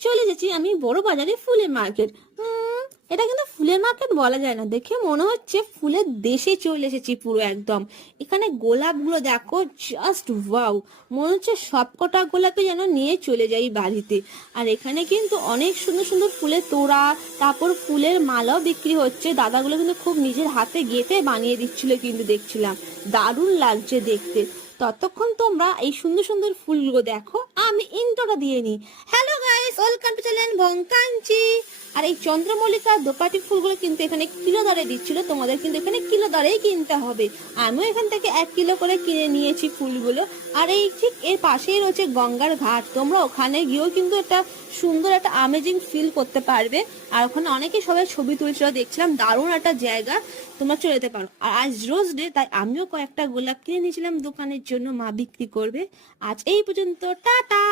চলে এসেছি আমি বড় বাজারে ফুলের মার্কেট। এটা কিন্তু ফুলের মার্কেট বলা যায় না, দেখে মনে হচ্ছে ফুলের দেশে চলে এসেছি পুরো একদম। এখানে গোলাপগুলো দেখো, জাস্ট ওয়াও, মনে হচ্ছে সবকটা গোলাপে যেন নিয়ে চলে যাই বাড়িতে। আর এখানে কিন্তু অনেক সুন্দর সুন্দর ফুলের তোড়া, তারপর ফুলের মালাও বিক্রি হচ্ছে। দাদাগুলো কিন্তু খুব নিজের হাতে গেঁথে বানিয়ে দিচ্ছিল, কিন্তু দেখছিলাম দারুণ লাগছে দেখতে। ততক্ষণ তোমরা এই সুন্দর সুন্দর ফুলগুলো দেখো, আমি ইন্ট্রোটা দিয়ে নিই। Hello guys, welcome to channel ভঙ্কাঞ্চি। আর এই চন্দ্রমল্লিকা দোপাটি ফুলগুলো কিন্তু এখানে কিলো দরে দিচ্ছিল, তোমাদের কিন্তু এখানে কিলো দরেই কিনতে হবে। আমিও এখান থেকে 1 কিলো করে কিনে নিয়েছি ফুলগুলো। আর এই ঠিক এর পাশেই রয়েছে গঙ্গার ঘাট, তোমরা ওখানে গিয়েও কিন্তু একটা সুন্দর একটা আমেজিং ফিল করতে পারবে। আর ওখানে অনেকে সবাই ছবি তুলছিল, দেখছিলাম দারুণ একটা জায়গা, তোমরা চলে যেতে পারো। আর আজ রোজ ডে, তাই আমিও কয়েকটা গোলাপ কিনে নিয়েছিলাম দোকানের জন্য, মা বিক্রি করবে। আজ এই পর্যন্ত, টাটা।